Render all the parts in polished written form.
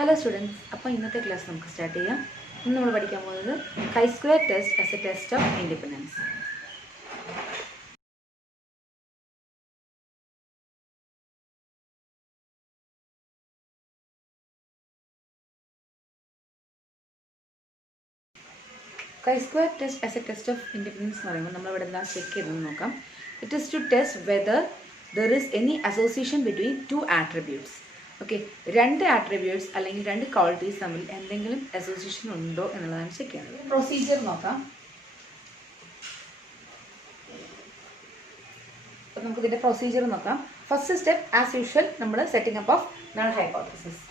Hello students, അപ്പോൾ ഇന്നത്തെ class നമുക്ക് സ്റ്റാർട്ട് ചെയ്യാം. ഇന്ന് നമ്മൾ പഠിക്കാൻ പോകുന്നത് chi-square test as a test of independence. Chi-square test as a test of independence എന്ന് പറയുമ്പോൾ നമ്മൾ ഇവിടെ എല്ലാം ചെക്ക് ചെയ്തെന്ന് നോക്കാം. It is to test whether there is any association between two attributes. Okay, രണ്ട് ആട്രിബ്യൂട്ട്സ് അല്ലെങ്കിൽ രണ്ട് ക്വാളിറ്റീസ് തമ്മിൽ എന്തെങ്കിലും അസോസിയേഷൻ ഉണ്ടോ എന്നുള്ളതാണ് ചെക്ക് ചെയ്യുന്നത്. പ്രൊസീജിയർ നോക്കാം. അപ്പോൾ നമുക്ക് ഇതിൻ്റെ പ്രൊസീജിയർ നോക്കാം. ഫസ്റ്റ് സ്റ്റെപ്പ് ആസ് യൂഷ്വൽ നമ്മൾ setting up of null hypothesis.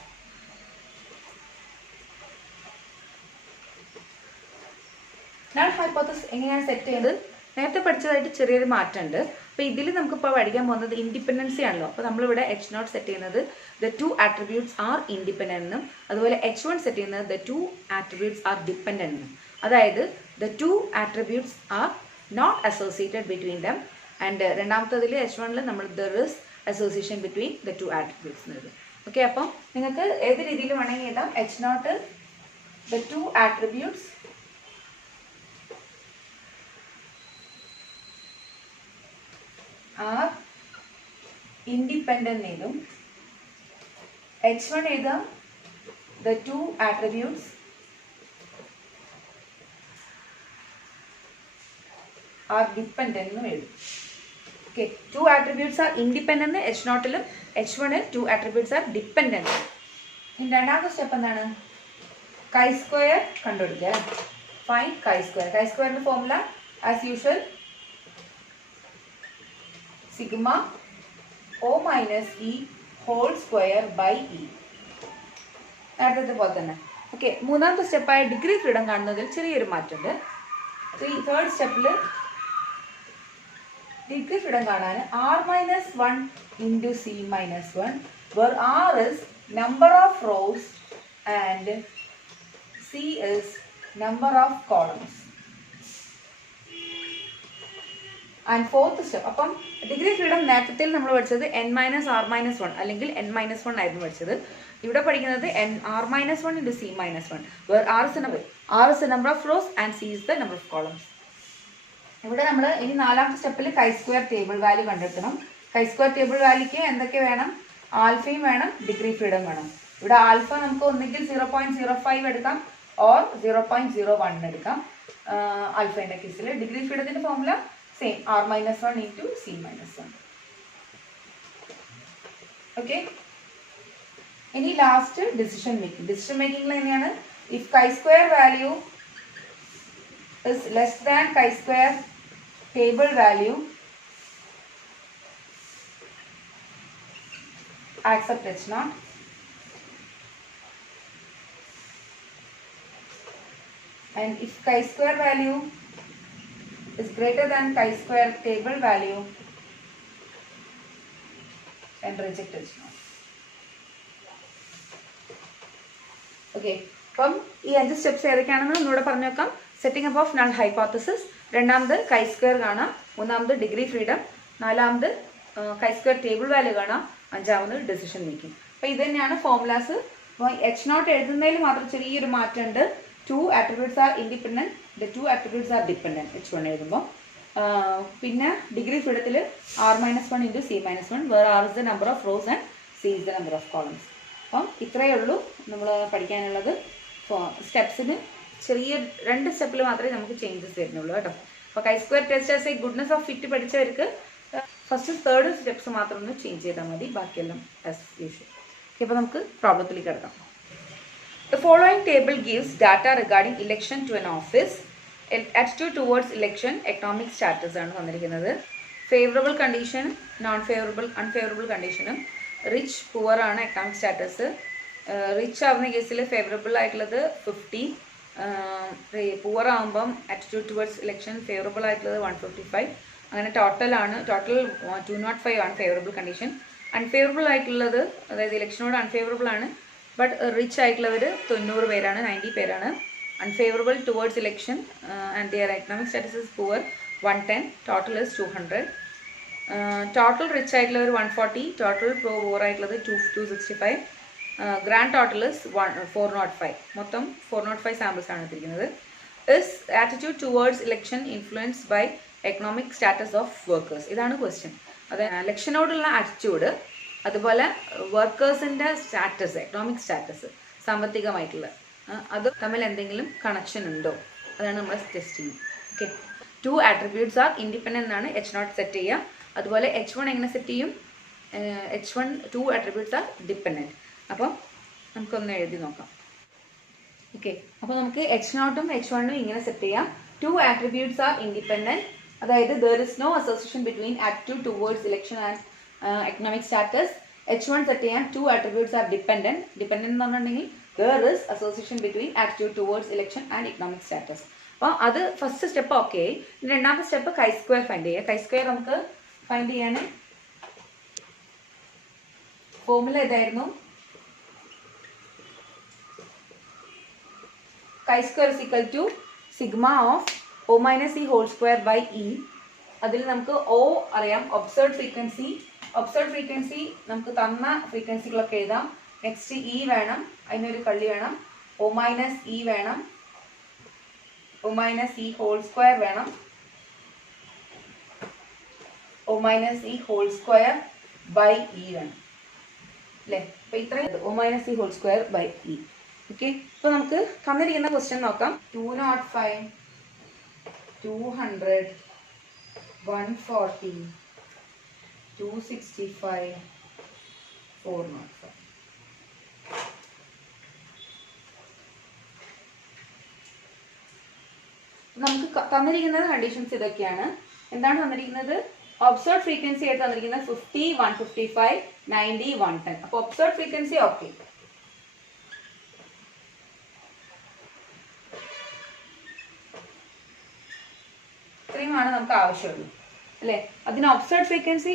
Null hypothesis എങ്ങനെയാണ് സെറ്റ് ചെയ്യുന്നത്? നേരത്തെ പഠിച്ചതായിട്ട് ചെറിയൊരു മാറ്റമുണ്ട്. അപ്പോൾ ഇതിൽ നമുക്കിപ്പോൾ പഠിക്കാൻ പോകുന്നത് ഇൻഡിപെൻഡൻസി ആണല്ലോ. അപ്പോൾ നമ്മളിവിടെ H0 സെറ്റ് ചെയ്യുന്നത് the two attributes are independent എന്നും അതുപോലെ H1 സെറ്റ് ചെയ്യുന്നത് the two attributes are dependent എന്നും. അതായത് the two attributes are not associated between them and രണ്ടാമത്തതിൽ H1 നമ്മൾ there is association between the two attributes എന്നത്. Okay, അപ്പം നിങ്ങൾക്ക് ഏത് രീതിയിൽ വേണമെങ്കിൽ എഴുതാം. H0 the two attributes are independent എന്നും H1 എഴുതാം the two attributes are dependent എന്നും എഴുതും. Okay, two attributes are independent H0ലും H1ൽ to attributes are dependent. ഇനി രണ്ടാമത്തെ സ്റ്റെപ്പ് എന്താണ്? കൈ സ്ക്വയർ കണ്ടുപിടിക്കുക. ഫൈൻഡ് കൈ സ്ക്വയർ. കൈ സ്ക്വയറിന്റെ formula as usual sigma O minus E whole square by E. നേരത്തെ പോലെ തന്നെ. ഓക്കെ, മൂന്നാമത്തെ സ്റ്റെപ്പായ ഡിഗ്രി ഫ്രീഡം കാണുന്നതിൽ ചെറിയൊരു മാറ്റമുണ്ട്. തേർഡ് സ്റ്റെപ്പിൽ ഡിഗ്രി ഫ്രീഡം കാണാൻ R minus 1 into C minus 1 where r is number of rows and c is number of columns. And fourth step. അപ്പം ഡിഗ്രി ഫ്രീഡം നേരത്തെ നമ്മൾ പഠിച്ചത് n-r-1 അല്ലെങ്കിൽ n-1 ആയിരുന്നു പഠിച്ചത്. ഇവിടെ പഠിക്കുന്നത് r-1 into c-1 where r is the number of rows and c is the number of columns. ഇവിടെ നമ്മൾ ഇനി നാലാമത്തെ സ്റ്റെപ്പിൽ കൈ സ്ക്വയർ ടേബിൾ വാല്യൂ കണ്ടെത്തണം. കൈ സ്ക്വയർ ടേബിൾ വാല്യൂക്ക് എന്തൊക്കെ വേണം? ആൽഫയും വേണം, ഡിഗ്രി ഫ്രീഡം വേണം. ഇവിടെ ആൽഫ നമുക്ക് ഒന്നുകിൽ 0.05 എടുക്കാം ഓർ 0.01 എടുക്കാം ആൽഫയുടെ കേസിൽ. ഡിഗ്രി ഫ്രീഡത്തിന്റെ formula same, r-1 into c-1. ഓക്കെ, ഇനി ലാസ്റ്റ് ഡിസിഷൻ മേക്കിംഗ്. ഡിസിഷൻ മേക്കിംഗിൽ എങ്ങനെയാണ്? If chi square value is less than chi-square table value, accept H0. And if chi-square value is greater than chi-square table value, then reject H0. Okay, അപ്പം ഈ 5 steps ഏതൊക്കെയാണെന്ന് ഒന്നുകൂടെ പറഞ്ഞു വെക്കാം. Setting up of null hypothesis, രണ്ടാമത് chi square കാണാം, മൂന്നാമത് degree freedom, നാലാമത് കൈ സ്ക്വയർ ടേബിൾ വാല്യൂ കാണാം, അഞ്ചാമത് ഡിസിഷൻ മേക്കിംഗ്. അപ്പോൾ ഇത് തന്നെയാണ് ഫോർമുലാസ്. അപ്പോൾ H0 എഴുതുന്നതിൽ മാത്രം ചെറിയൊരു മാറ്റമുണ്ട്. To attributes R independent, the two attributes R dependent H1 എഴുതുമ്പോൾ. പിന്നെ degree ഫ്രീഡത്തിൽ r-1 into c-1 where r is the number of rows and c is the number of columns. അപ്പം ഇത്രയേ ഉള്ളൂ നമ്മൾ പഠിക്കാനുള്ളത്. സ്റ്റെപ്സിന് ചെറിയ 2 സ്റ്റെപ്പിൽ മാത്രമേ നമുക്ക് ചേഞ്ചസ് വരുന്നുള്ളൂ കേട്ടോ. അപ്പോൾ chi square test as a goodness of fit പഠിച്ചവർക്ക് ഫസ്റ്റ് തേർഡ് സ്റ്റെപ്സ് മാത്രം ഒന്ന് ചേഞ്ച് ചെയ്താൽ മതി, ബാക്കിയെല്ലാം ആസ് യൂഷ്വൽ. ഓക്കെ, അപ്പോൾ നമുക്ക് പ്രോബ്ലത്തിലേക്ക് കിടക്കാം. The following table gives data regarding election to an office, attitude towards election, economic status ആണ് തന്നിരിക്കുന്നത്. Favourable condition, non favourable unfavourable കണ്ടീഷനും, റിച്ച് പുവർ ആണ് എക്കണോമിക് സ്റ്റാറ്റസ്. റിച്ച് ആവുന്ന കേസിൽ ഫേവറബിൾ ആയിട്ടുള്ളത് 50, പുവർ ആകുമ്പം ആറ്റിറ്റ്യൂഡ് ടുവേർഡ്സ് ഇലക്ഷൻ ഫേവറബിൾ ആയിട്ടുള്ളത് 155. അങ്ങനെ ടോട്ടൽ 205 ആണ് ഫേവറബിൾ കണ്ടീഷൻ. അൺഫേവറബിൾ ആയിട്ടുള്ളത്, അതായത് ഇലക്ഷനോട് അൺഫേവറബിൾ ആണ് ബട്ട് റിച്ച് ആയിട്ടുള്ളവർ 90 പേരാണ്, 90 പേരാണ്. Unfavourable towards election and their economic status is poor 110, total is 200. Total rich ആയിട്ടുള്ളവർ 140, ടോട്ടൽ പുവർ ആയിട്ടുള്ളത് 265. Grand total is 405. മൊത്തം 405 സാമ്പിൾസ് ആണ് എടുത്തിരിക്കുന്നത്. Is attitude towards election influenced by economic status of workers. ഇതാണ് question. അത് ഇലക്ഷനോടുള്ള ആറ്റിറ്റ്യൂഡ്, അതുപോലെ വർക്കേഴ്സിൻ്റെ status, economic status, സാമ്പത്തികമായിട്ടുള്ള അത് തമ്മിൽ എന്തെങ്കിലും കണക്ഷൻ ഉണ്ടോ, അതാണ് നമ്മൾ ടെസ്റ്റ് ചെയ്യുന്നത്. ഓക്കെ, 2 attributes ആർ ഇൻഡിപെൻഡൻ്റ് എന്നാണ് H0 സെറ്റ് ചെയ്യുക. അതുപോലെ H1 എങ്ങനെ സെറ്റ് ചെയ്യും? H1 2 attributes R dependent. അപ്പം നമുക്കൊന്ന് എഴുതി നോക്കാം. ഓക്കെ, അപ്പോൾ നമുക്ക് H0 ഉം H1 ഉം ഇങ്ങനെ സെറ്റ് ചെയ്യാം. 2 attributes ആർ ഇൻഡിപെൻഡൻറ്റ്, അതായത് there is no association between attitude towards election and economic status. H1 set ചെയ്യാൻ 2 attributes ആർ ഡിപ്പെൻഡൻറ്റ്. ഡിപ്പെൻഡൻറ്റ് എന്ന് പറഞ്ഞിട്ടുണ്ടെങ്കിൽ there is association between attitude towards election and economic status. അപ്പോൾ അത് first step. Okay, രണ്ടാമത്തെ step chi square find ചെയ്യുക. Chi square നമുക്ക് find ചെയ്യാൻ formula ഇതായിരുന്നു. Chi square is equal to sigma of O minus E whole square by E. അതിൽ നമുക്ക് O അറിയാം, ഒബ്സർവ്ഡ് ഫ്രീക്വൻസി. ഒബ്സർവ്ഡ് ഫ്രീക്വൻസി നമുക്ക് തന്ന ഫ്രീക്വൻസികളൊക്കെ എഴുതാം. നെക്സ്റ്റ് ഇ വേണം, അതിനൊരു കള്ളി വേണം. O മൈനസ് ഇ വേണം, O minus E whole square വേണം, O minus E whole square by E വേണം അല്ലേ. അപ്പൊ ഇത്രയും O minus E whole square by E. Okay, ഇപ്പൊ നമുക്ക് തന്നിരിക്കുന്ന ക്വസ്റ്റ്യൻ നോക്കാം. 205, 200, 140, 265, 405. നമുക്ക് തന്നിരിക്കുന്നത് കണ്ടീഷൻസ് ഇതൊക്കെയാണ്. എന്താണ് തന്നിരിക്കുന്നത്? ഒബ്സർവ്ഡ് ഫ്രീക്വൻസി ആയിട്ട് തന്നിരിക്കുന്നത് 50, 155, 90, 110. അപ്പോൾ ഒബ്സർവ്ഡ് ഫ്രീക്വൻസി ഓക്കെ. ഇത്രയുമാണ് നമുക്ക് ആവശ്യമുള്ളൂ അല്ലേ. അതിന് ഒബ്സർവ്ഡ് ഫ്രീക്വൻസി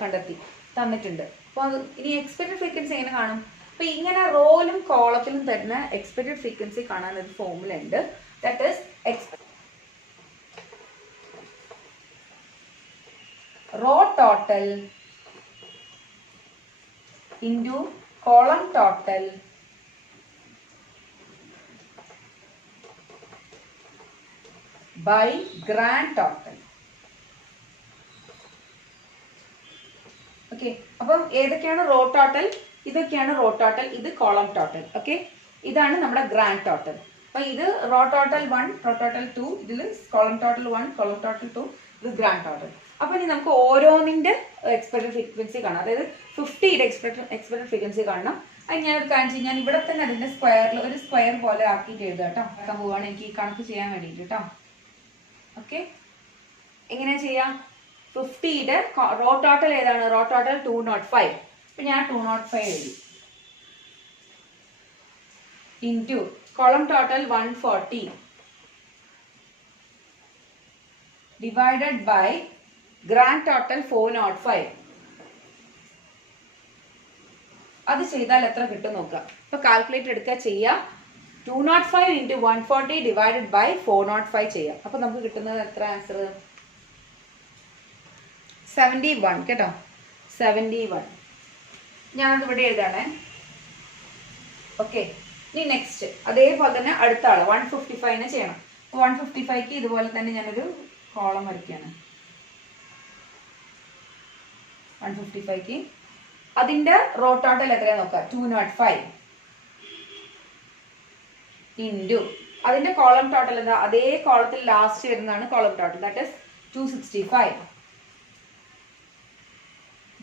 കണ്ടെത്തി തന്നിട്ടുണ്ട്. അപ്പോൾ ഇനി എക്സ്പെക്റ്റഡ് ഫ്രീക്വൻസി എങ്ങനെ കാണും? അപ്പോൾ ഇങ്ങനെ റോയിലും കോളത്തിലും തരുന്ന എക്സ്പെക്റ്റഡ് ഫ്രീക്വൻസി കാണാൻ ഒരു ഫോർമുല ഉണ്ട്. That is row total into column total by grand total. Okay, അപ്പം ഏതൊക്കെയാണ് റോ ടോട്ടൽ? ഇതൊക്കെയാണ് റോ ടോട്ടൽ, ഇത് കോളം ടോട്ടൽ. ഓക്കെ, ഇതാണ് നമ്മുടെ ഗ്രാൻഡ് ടോട്ടൽ. അപ്പൊ ഇത് റോ ടോട്ടൽ 1, റോ ടോട്ടൽ 2, ഇതിൽ കോളം ടോട്ടൽ 1, കോളം ടോട്ടൽ 2, ഇത് ഗ്രാൻഡ് ടോട്ടൽ. അപ്പൊ ഇനി നമുക്ക് ഓരോന്നിന്റെ എക്സ്പെക്റ്റഡ് ഫ്രീക്വൻസി കാണാം. അതായത് 50യുടെ എക്സ്പെക്റ്റഡ് ഫ്രീക്വൻസി കാണണം. അത് ഞാനത് കാണിച്ചു കഴിഞ്ഞാൽ ഇവിടെ തന്നെ അതിന്റെ സ്ക്വയറിൽ ഒരു സ്ക്വയർ പോലെ ആക്കിയിട്ട് എഴുതാം കേട്ടോ. ആക്കാൻ പോവാണ് എനിക്ക് ഈ കണക്ക് ചെയ്യാൻ വേണ്ടിയിട്ട് കേട്ടോ. ഓക്കെ, എങ്ങനെയാ ചെയ്യാം? 50യുടെ റോ ടോട്ടൽ ഏതാണ്? Row total 205. അപ്പൊ ഞാൻ 205 എഴുതി. Into column total 140 divided by grand total 405. അത് ചെയ്താൽ എത്ര കിട്ടും നോക്കാം. ഇപ്പൊ കാൽക്കുലേറ്റർ എടുക്കുക, ചെയ്യാം. 205 ഇൻറ്റു 140 ഡിവൈഡഡ് ബൈ 405 ചെയ്യാം. അപ്പൊ നമുക്ക് കിട്ടുന്നത് എത്ര ആൻസർ? 71 കേട്ടോ. 71 ഞാനത് ഇവിടെ എഴുതാണേ. ഓക്കെ, ഇനി നെക്സ്റ്റ് അതേപോലെ തന്നെ അടുത്ത ആള് 155 ചെയ്യണം. 155ക്ക് ഇതുപോലെ തന്നെ ഞാനൊരു കോളം വരയ്ക്കുകയാണ്. 155ക്ക് അതിന്റെ റോ ടോട്ടൽ എത്രയാ നോക്കാം. 205 ഇൻറ്റു അതിന്റെ കോളം ടോട്ടൽ എന്താ? അതേ കോളത്തിൽ ലാസ്റ്റ് വരുന്നതാണ് column total. That is 265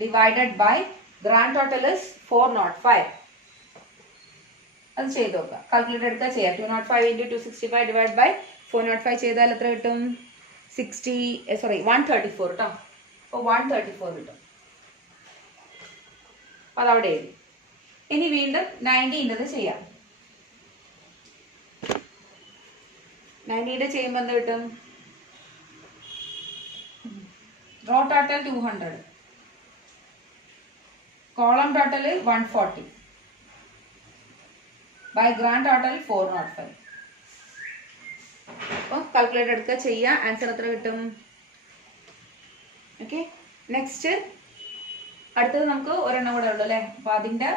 divided by grand total is 405. അത് ചെയ്ത് നോക്കാം. കാൽക്കുലേറ്റർ എടുത്താൽ ചെയ്യാം. 205 ഇൻറ്റു 265 ഡിവൈഡ് ബൈ 405 ചെയ്താൽ എത്ര കിട്ടും? 134 കേട്ടോ. അപ്പോൾ 134 കിട്ടും. അപ്പോൾ അതവിടെ എഴുതി. ഇനി വീണ്ടും 90ൻ്റെ ചെയ്യാം. 90ൻ്റെ ചെയ്യുമ്പോൾ എന്ത് കിട്ടും? Row total 200, column total 140 by grand total 405. അപ്പോൾ കാൽക്കുലേറ്റർ എടുക്കുക, ചെയ്യുക. ആൻസർ എത്ര കിട്ടും? ഓക്കെ, നെക്സ്റ്റ് അടുത്തത് നമുക്ക് ഒരെണ്ണം കൂടെ ഉള്ളു അല്ലേ. അപ്പോൾ അതിൻ്റെ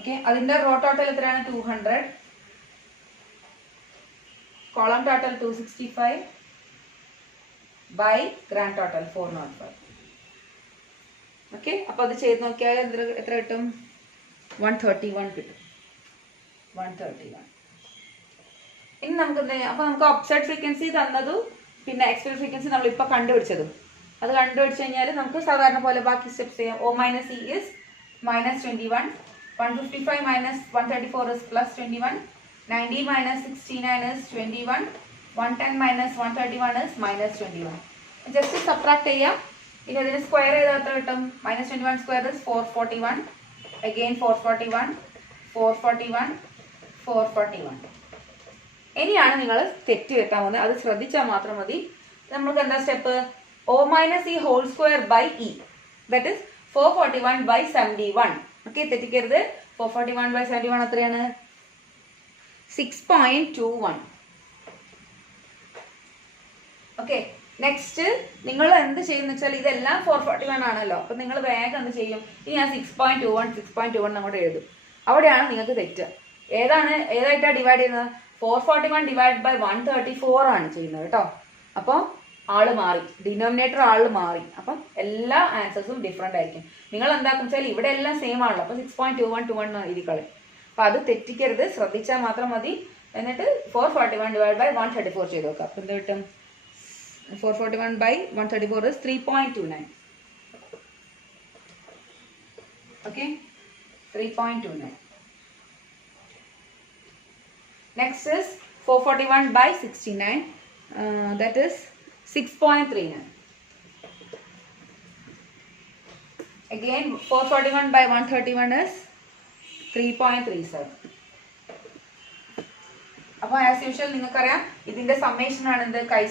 ഓക്കെ, അതിന്റെ റോ ടോട്ടൽ എത്രയാണ്? 200. Column total 265 by grand total 405. Okay, അപ്പൊ അത് ചെയ്ത് നോക്കിയാൽ എത്ര കിട്ടും? 131 കിട്ടും. 131. ഇനി നമുക്ക് അപ്പൊ നമുക്ക് ഒബ്സർവ്ഡ് ഫ്രീക്വൻസി തന്നതും പിന്നെ എക്സ്പെക്ടഡ് ഫ്രീക്വൻസി നമ്മൾ ഇപ്പൊ കണ്ടുപിടിച്ചതും അത് കണ്ടുപിടിച്ച് കഴിഞ്ഞാൽ നമുക്ക് സാധാരണ പോലെ ബാക്കി സ്റ്റെപ്സ് ചെയ്യാം. O minus E is -21, 155 minus 134 is +21, 90 minus 69 is 21, 110 minus 131 is -21. Just subtract ചെയ്യാം. ഇനി അതിന് സ്ക്വയർ ചെയ്താൽ എത്ര കിട്ടും? -21 സ്ക്വയർ is 441, again 441, 441, 441. ഇനിയാണ് നിങ്ങൾ തെറ്റ് വെക്കാൻ പോകുന്നത്. അത് ശ്രദ്ധിച്ചാൽ മാത്രം മതി. നമ്മൾക്ക് എന്താ step? O minus E whole square by E, that is 441 by 71. Okay, തെറ്റിക്കരുത്. 441 by 71 എത്രയാണ്? 6.21. ഓക്കെ, നെക്സ്റ്റ് നിങ്ങൾ എന്ത് ചെയ്യുന്ന വെച്ചാൽ ഇതെല്ലാം 441 ആണല്ലോ. അപ്പൊ നിങ്ങൾ വേഗം എന്ത് ചെയ്യും? ഇനി ഞാൻ 6.21 അങ്ങോട്ട് എഴുതും. അവിടെയാണ് നിങ്ങൾക്ക് തെറ്റ്. ഏതായിട്ടാണ് ഡിവൈഡ് ചെയ്യുന്നത്? 441 ഡിവൈഡ് ബൈ 134 ആണ് ചെയ്യുന്നത് കേട്ടോ. അപ്പോൾ ആള് മാറി, ഡിനോമിനേറ്റർ ആള് മാറി. അപ്പം എല്ലാ ആൻസേഴ്സും ഡിഫറെന്റ് ആയിരിക്കും. നിങ്ങൾ എന്താക്കും വെച്ചാൽ ഇവിടെ എല്ലാം സെയിം ആണല്ലോ. അപ്പൊ 6.21 എഴുതിക്കളെ. അപ്പൊ അത് തെറ്റിക്കരുത്, ശ്രദ്ധിച്ചാൽ മാത്രം മതി. എന്നിട്ട് 441 ഡിവൈഡ് ബൈ 134 ചെയ്ത് നോക്കാം. അപ്പൊ എന്ത് കിട്ടും? 441 by 134 is 3.29. Okay, 3.29. Next is 441 by 69. That is 6.39. Again 441 by 131 is 3.37. അപ്പോൾ ആസ് യൂഷ്വൽ നിങ്ങൾക്കറിയാം ഇതിന്റെ സമ്മേഷൻ ആണ് എന്ത്? കൈ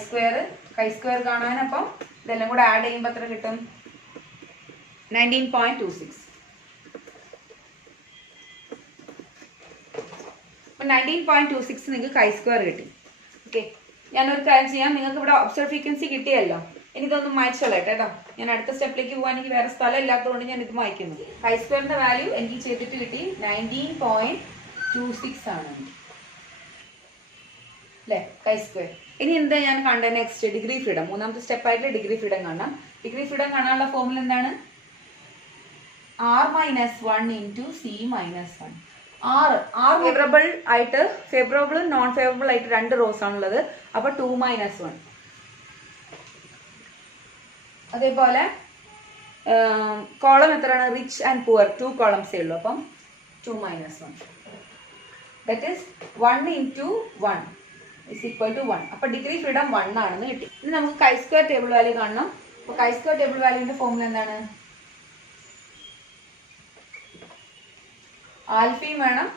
സ്ക്വയർ കാണാൻ. അപ്പം ഇതെല്ലാം കൂടെ ആഡ് ചെയ്യുമ്പോൾ എത്ര കിട്ടും? 19.26. 19.26 നിങ്ങൾക്ക് കൈ സ്ക്വയർ കിട്ടി. ഓക്കെ, ഞാനൊരു കാര്യം ചെയ്യാം. നിങ്ങൾക്ക് ഇവിടെ ഒബ്സർവ് ഫ്രീക്വൻസി കിട്ടിയല്ലോ. ഇനി ഇതൊന്നും മായ്ച്ചോളട്ടെ കേട്ടോ. ഞാൻ അടുത്ത സ്റ്റെപ്പിലേക്ക് പോകാൻ എനിക്ക് വേറെ സ്ഥലം ഇല്ലാത്തതുകൊണ്ട് ഞാൻ ഇത് മായ്ക്കുന്നു. കൈ സ്ക്വയറിന്റെ വാല്യൂ എനിക്ക് ചെയ്തിട്ട് കിട്ടി 19.26 ആണ് അല്ലേ, കൈ സ്ക്വയർ. ഇനി എന്താ ഞാൻ കണ്ടത്? Next degree freedom. മൂന്നാമത്തെ സ്റ്റെപ്പായിട്ട് ഡിഗ്രി ഫ്രീഡം കാണാം. ഡിഗ്രി ഫ്രീഡം കാണാനുള്ള ഫോർമുല എന്താണ്? R-1 into C-1. R favourable ആയിട്ട് ഫേവറബിളും നോൺ ഫേവറബിൾ ആയിട്ട് രണ്ട് റോസ് ആണുള്ളത്. അപ്പൊ 2-1. അതേപോലെ കോളം എത്രയാണ്? റിച്ച് ആൻഡ് പുവർ 2 കോളംസേ ഉള്ളൂ. അപ്പം 2-1. That is 1 into 1 is equal to 1. അപ്പൊ ഡിഗ്രി ഫ്രീഡം 1 ആണെന്ന് കിട്ടി. ഇനി നമുക്ക് കൈ സ്ക്വയർ ടേബിൾ വാല്യൂ കാണണം. അപ്പൊ കൈ സ്ക്വയർ ടേബിൾ വാല്യൂവിന്റെ ഫോർമുല എന്താണ്? ആൽഫയും വേണം,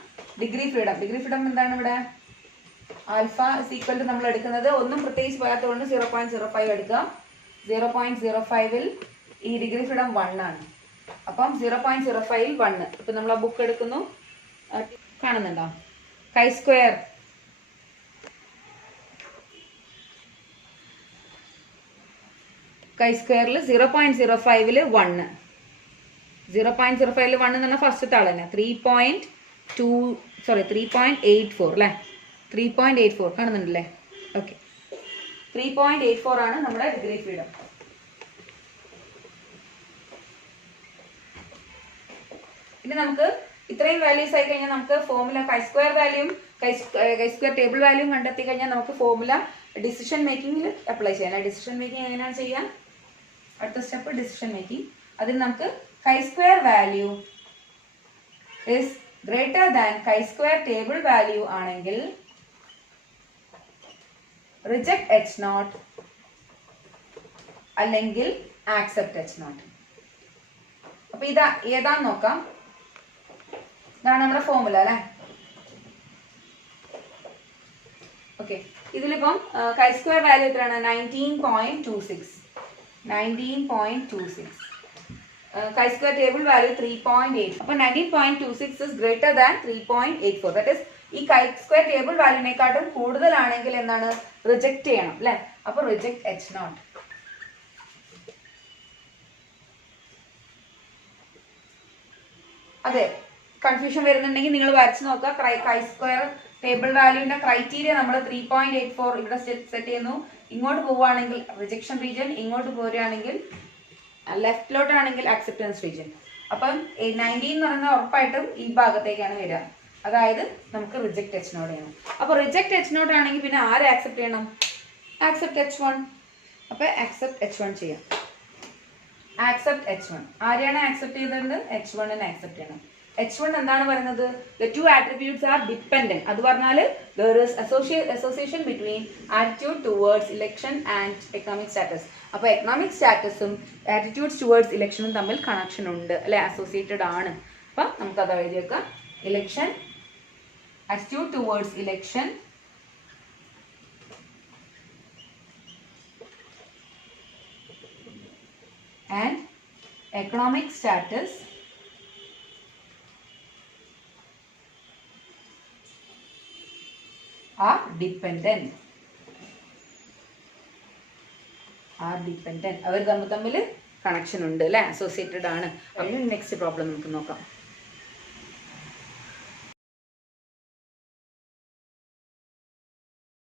ഡിഗ്രി ഫ്രീഡം എന്താണ് ഇവിടെ? ആൽഫ ഇസ് ഈക്വൽ ടു നമ്മൾ എടുക്കുന്നത് ഒന്നും പ്രത്യേകിച്ച് പറയാത്തതുകൊണ്ട് 0.05 എടുക്കാം. 0.05ൽ ഈ ഡിഗ്രി ഫ്രീഡം 1 ആണ്. അപ്പം 0.05ൽ 1. ഇപ്പൊ നമ്മൾ ആ ബുക്ക് എടുക്കുന്നു, കാണുന്നുണ്ടോ? കൈ സ്ക്വയർ സ്ക്വയറിൽ 0.05ൽ 1. 0.05ൽ 1 എന്ന് പറഞ്ഞാൽ ഫസ്റ്റത്തെ ആൾ തന്നെ 3.84 അല്ലേ? 3.84 കാണുന്നുണ്ടല്ലേ? ഓക്കെ, 3.84 ആണ് നമ്മുടെ ഡിഗ്രി ഫ്രീഡം. ഇനി നമുക്ക് ഇത്രയും വാല്യൂസ് ആയി കഴിഞ്ഞാൽ നമുക്ക് formula chi square വാല്യൂം chi square table വാല്യൂം കണ്ടെത്തി കഴിഞ്ഞാൽ നമുക്ക് ഫോർമുല ഡിസിഷൻ മേക്കിങ്ങിൽ അപ്ലൈ ചെയ്യാം. ഡിസിഷൻ മേക്കിംഗ് എങ്ങനെയാണ് ചെയ്യാം? അടുത്ത സ്റ്റെപ്പ് ഡിസിഷൻ മേക്കിംഗ്. അതിന് നമുക്ക് കൈ square value is greater than chi square table value ആണെങ്കിൽ റിജക്ട് H0 അല്ലെങ്കിൽ ആക്സെപ്റ്റ് H0. അപ്പൊ ഇതാ ഏതാന്ന് നോക്കാം. ഇതാണ് നമ്മുടെ ഫോർമുല അല്ലെ? ഓക്കെ, ഇതിലിപ്പം കൈ സ്ക്വയർ വാല്യൂ എത്രയാണ്? 19.26. Chi square table value 3.8. അപ്പോൾ 19.26 is greater than 3.84. That is ഈ chi square table value നെക്കാട്ടും കൂടുതലാണെങ്കിൽ എന്താണ്? റിജക്റ്റ് ചെയ്യണം അല്ലേ? അപ്പോൾ റിജക്റ്റ് H0. അതെ, കൺഫ്യൂഷൻ വരുന്നുണ്ടെങ്കിൽ നിങ്ങൾ വരച്ച് നോക്കുക. കൈ സ്ക്വയർ ടേബിൾ വാല്യൂവിന്റെ ക്രൈറ്റീരിയ നമ്മൾ 3.84 ഇവിടെ സെറ്റ് ചെയ്യുന്നു. ഇങ്ങോട്ട് പോവുകയാണെങ്കിൽ റിജക്ഷൻ റീജിയൻ, ഇങ്ങോട്ട് പോരുകയാണെങ്കിൽ ലെഫ്റ്റിലോട്ടാണെങ്കിൽ അക്സെപ്റ്റൻസ് റീജിയൻ. അപ്പം 19 എന്ന് പറയുന്നത് ഉറപ്പായിട്ടും ഈ ഭാഗത്തേക്കാണ് വരിക. അതായത് നമുക്ക് റിജക്ട് H നോട്ട് ചെയ്യണം. അപ്പോൾ റിജക്ട് H നോട്ട് ആണെങ്കിൽ പിന്നെ ആരെ ആക്സെപ്റ്റ് ചെയ്യണം? Accept H1. അപ്പോൾ ആക്സെപ്റ്റ് H1 ചെയ്യാം. ആക്സെപ്റ്റ് H1 ആരെയാണ് ആക്സെപ്റ്റ് ചെയ്തത്? H1നെ ആക്സെപ്റ്റ് ചെയ്യണം. H1 എന്താണ് പറയുന്നത്? The two attributes are dependent. അത് പറഞ്ഞാൽ there is association between attitude towards election and economic status. അപ്പോൾ എക്കണോമിക് സ്റ്റാറ്റസും ആറ്റിറ്റ്യൂഡ്സ് ടുവേർഡ്സ് ഇലക്ഷനും തമ്മിൽ കണക്ഷൻ ഉണ്ട് അല്ലെ, അസോസിയേറ്റഡ് ആണ്. അപ്പം നമുക്കത് എഴുതി വെക്കാം. Election, attitude towards election and economic status are dependent. അവർ തമ്മിൽ കണക്ഷൻ ഉണ്ട് അല്ലെ, അസോസിയേറ്റഡ് ആണ്. അപ്പം നെക്സ്റ്റ് പ്രോബ്ലം നമുക്ക് നോക്കാം.